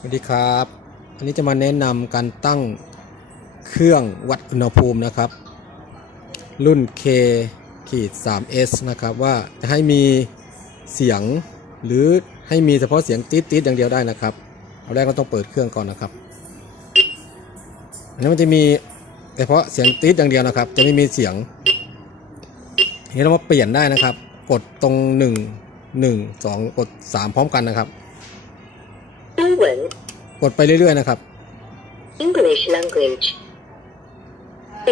สวัสดีครับอันนี้จะมาแนะนำการตั้งเครื่องวัดอุณหภูมินะครับ รุ่น K ขีด 3S นะครับ ว่าจะให้มีเสียงหรือให้มีเฉพาะเสียงติ๊ดติ๊ดอย่างเดียวได้นะครับเอาแรกก็ต้องเปิดเครื่องก่อนนะครับอันนี้มันจะมีเฉพาะเสียงติ๊ดอย่างเดียวนะครับ จะไม่มีเสียงทีนี้เรามาเปลี่ยนได้นะครับ กดตรง 1 1 2 กด 3 พร้อมกันนะครับ กดไปเรื่อยๆนะครับ English language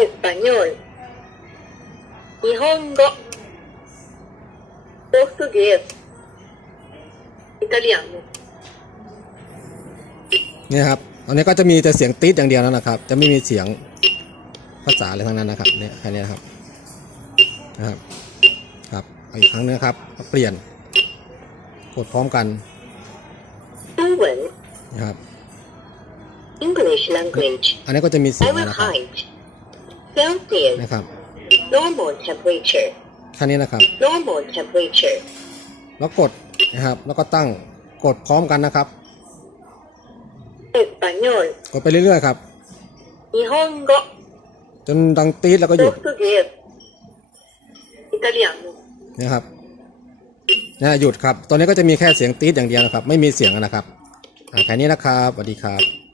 Español อลญี่ปุ่น語โปรตุเกสอิตาเลียนเนี่ยครับอันนี้ก็จะมีแต่เสียงตีดอย่างเดียวแล้วนะครับ จะไม่มีเสียงภาษาอะไรทั้งนั้นนะครับเนี่ยแค่นี้นะครับนะครับ ครับอีกครั้งนึงครับ เปลี่ยนกดพร้อมกัน ครับ English language อันนี้ก็จะมีเสียงนะครับ Celsius นะครับ normal temperature แค่นี้นะครับ normal temperature แล้วกดนะครับ แล้วก็ตั้งกดพร้อมกันนะครับ Español กดไปเรื่อยๆครับ Nihongo จนดังตีดแล้วก็หยุดนะครับนะหยุดครับ ตอนนี้ก็จะมีแค่เสียงตีดอย่างเดียวนะครับ ไม่มีเสียงนะครับ อ่าแค่นี้นะครับสวัสดีครับ